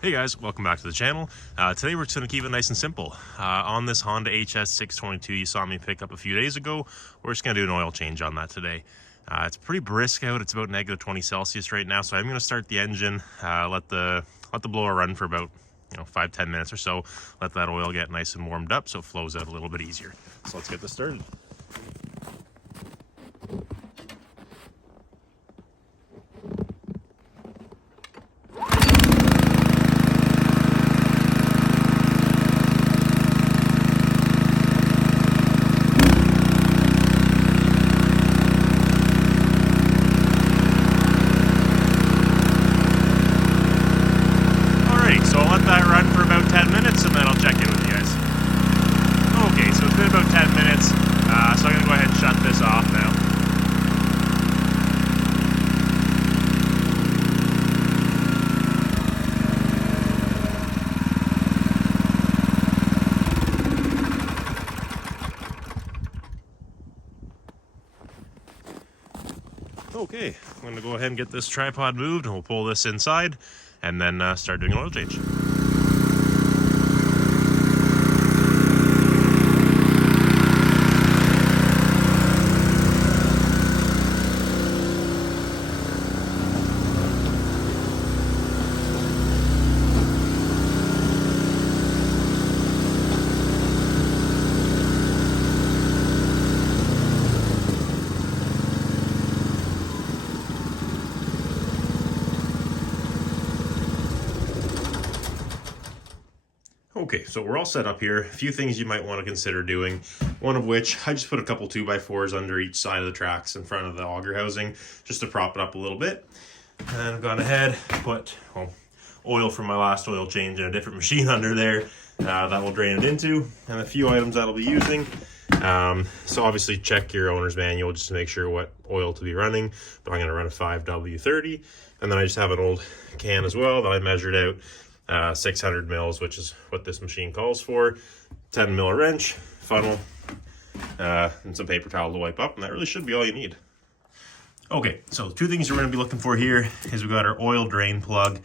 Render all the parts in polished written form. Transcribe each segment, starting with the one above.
Hey guys, welcome back to the channel. Today we're just going to keep it nice and simple. On this Honda HS622 you saw me pick up a few days ago, we're just going to do an oil change on that today. It's pretty brisk out, it's about negative 20 Celsius right now, so I'm going to start the engine, let the blower run for about 5-10 minutes or so, let that oil get nice and warmed up so it flows out a little bit easier. So let's get this started. So I'll let that run for about 10 minutes and then I'll check in with you guys. Okay, so it's been about 10 minutes, so I'm going to go ahead and shut this off now. Okay, I'm going to go ahead and get this tripod moved and we'll pull this inside and then start doing an oil change. Okay, so we're all set up here. A few things you might want to consider doing. One of which, I just put a couple 2x4s under each side of the tracks in front of the auger housing, just to prop it up a little bit. And I've gone ahead, put oil from my last oil change in a different machine under there. That will drain it into, and a few items that I'll be using. So obviously check your owner's manual just to make sure what oil to be running, but I'm going to run a 5W30. And then I just have an old can as well that I measured out. 600 mils, which is what this machine calls for, 10 mil wrench, funnel, and some paper towel to wipe up, and that really should be all you need. Okay, so two things we're going to be looking for here is we've got our oil drain plug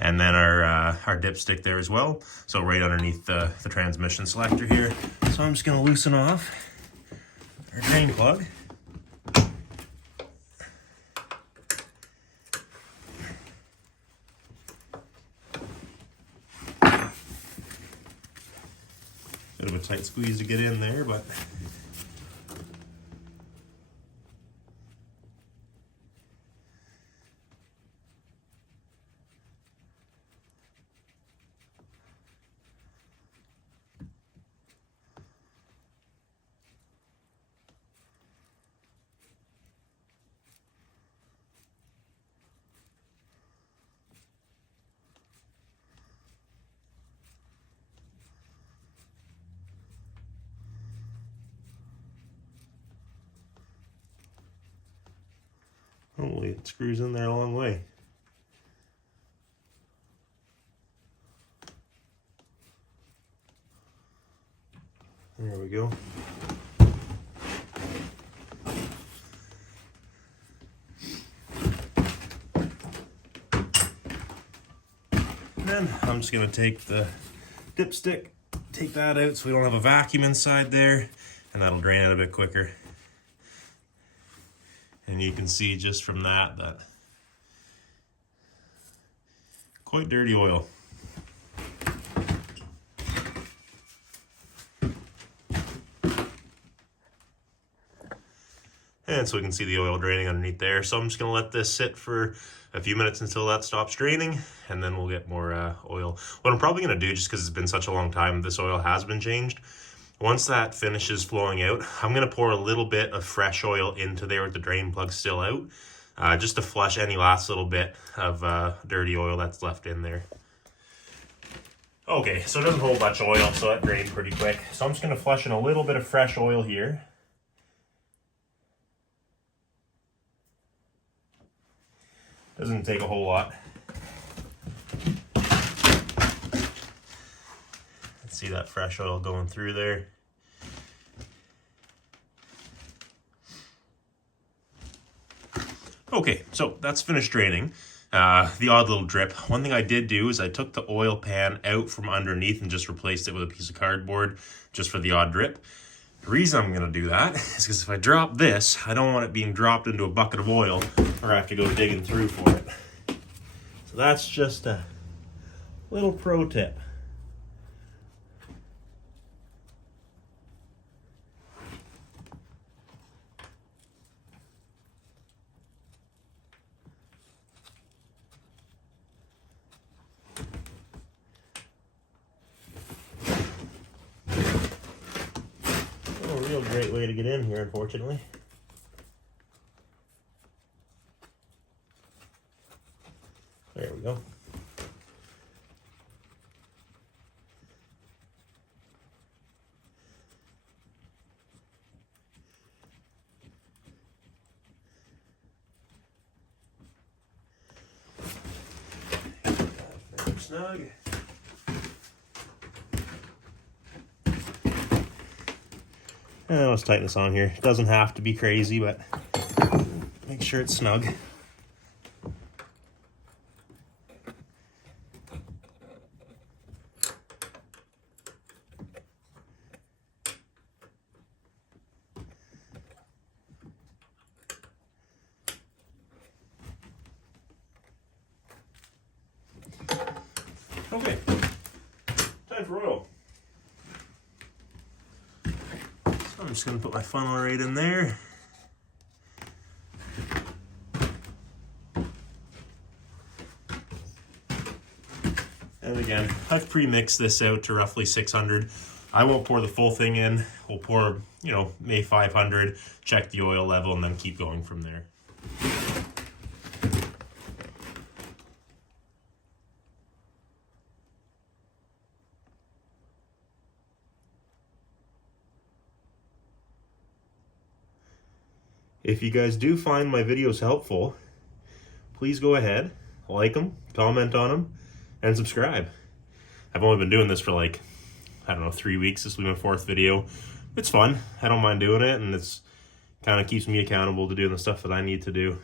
and then our dipstick there as well. So right underneath the transmission selector here. So I'm just going to loosen off our drain plug. Bit of a tight squeeze to get in there, but holy, it screws in there a long way. There we go. And then I'm just going to take the dipstick, take that out so we don't have a vacuum inside there, and that'll drain it a bit quicker. And you can see just from that quite dirty oil. And so we can see the oil draining underneath there. So I'm just gonna let this sit for a few minutes until that stops draining, and then we'll get more oil. What I'm probably gonna do, just because it's been such a long time this oil has been changed, once that finishes flowing out, I'm gonna pour a little bit of fresh oil into there with the drain plug still out, just to flush any last little bit of dirty oil that's left in there. Okay, so it doesn't hold much oil, so that drained pretty quick. So I'm just gonna flush in a little bit of fresh oil here. Doesn't take a whole lot. Let's see that fresh oil going through there. Okay, so that's finished draining. The odd little drip. One thing I did do is I took the oil pan out from underneath and just replaced it with a piece of cardboard just for the odd drip. The reason I'm going to do that is because if I drop this, I don't want it being dropped into a bucket of oil or I have to go digging through for it. So that's just a little pro tip. A real great way to get in here, unfortunately. There we go. Very snug. And let's tighten this on here. It doesn't have to be crazy, but make sure it's snug. Okay, time for oil. So I'm just going to put my funnel right in there. And again, I've pre-mixed this out to roughly 600. I won't pour the full thing in. We'll pour, maybe 500, check the oil level, and then keep going from there. If you guys do find my videos helpful, please go ahead, like them, comment on them, and subscribe. I've only been doing this for 3 weeks. This will be my 4th video. It's fun. I don't mind doing it, and it's kind of keeps me accountable to doing the stuff that I need to do.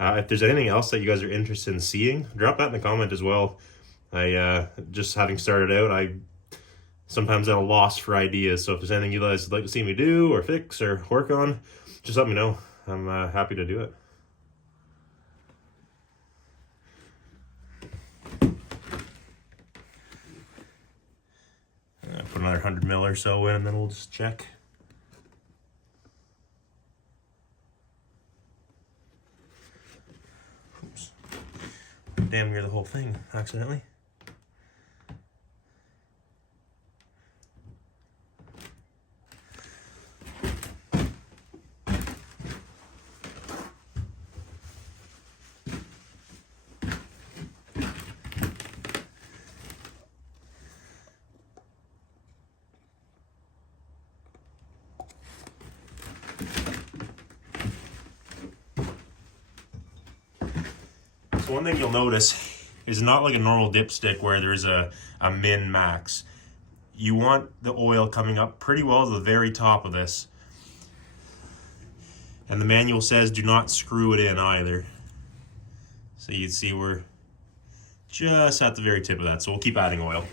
If there's anything else that you guys are interested in seeing, drop that in the comment as well. Just having started out, I sometimes at a loss for ideas. So if there's anything you guys would like to see me do or fix or work on, just let me know. I'm happy to do it. Put another 100 mil or so in, and then we'll just check. Oops. Damn near the whole thing, accidentally. So one thing you'll notice is not like a normal dipstick where there's a min max. You want the oil coming up pretty well to the very top of this. And the manual says do not screw it in either. So you can see we're just at the very tip of that. So we'll keep adding oil.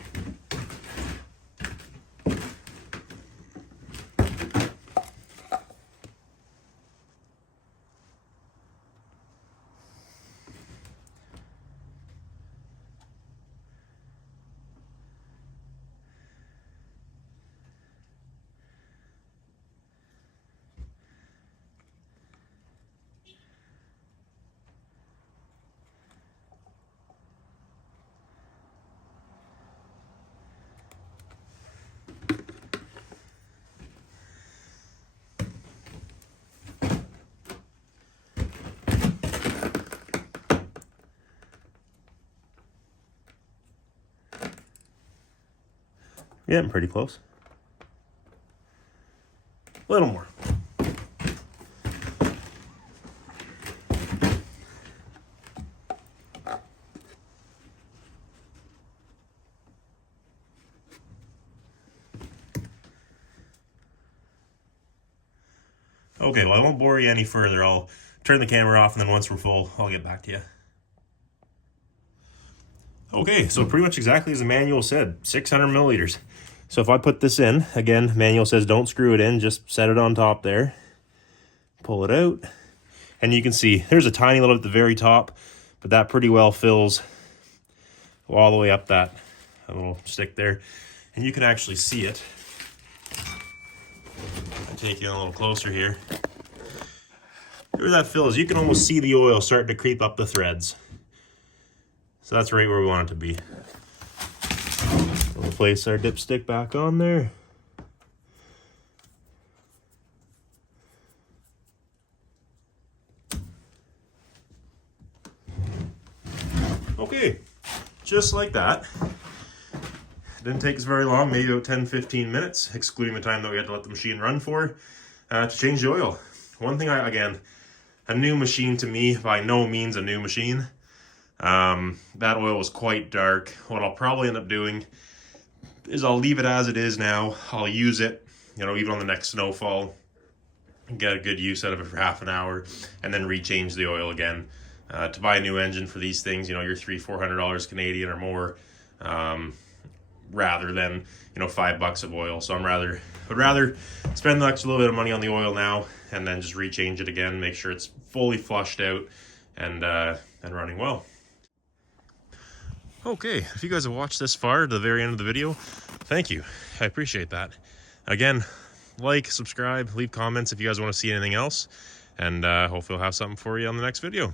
Yeah, I'm pretty close. A little more. Okay, well, I won't bore you any further. I'll turn the camera off, and then once we're full, I'll get back to you. Okay, so pretty much exactly as the manual said, 600 milliliters. So if I put this in, again, manual says don't screw it in, just set it on top there. Pull it out, and you can see there's a tiny little at the very top, but that pretty well fills all the way up that little stick there. And you can actually see it. I'll take you a little closer here. Where that fills, you can almost see the oil starting to creep up the threads. So that's right where we want it to be. We'll place our dipstick back on there. Okay, just like that. Didn't take us very long, maybe about 10-15 minutes, excluding the time that we had to let the machine run for, to change the oil. One thing, again, a new machine to me, by no means a new machine. That oil was quite dark. What I'll probably end up doing is I'll leave it as it is now. I'll use it, you know, even on the next snowfall, and get a good use out of it for half an hour, and then rechange the oil again. To buy a new engine for these things, you know, you're $300-400 Canadian or more, rather than, you know, $5 of oil. So would rather spend the extra little bit of money on the oil now, and then just rechange it again, make sure it's fully flushed out and running well. Okay, if you guys have watched this far to the very end of the video, thank you. I appreciate that. Again, like, subscribe, leave comments if you guys want to see anything else, and hopefully I'll have something for you on the next video.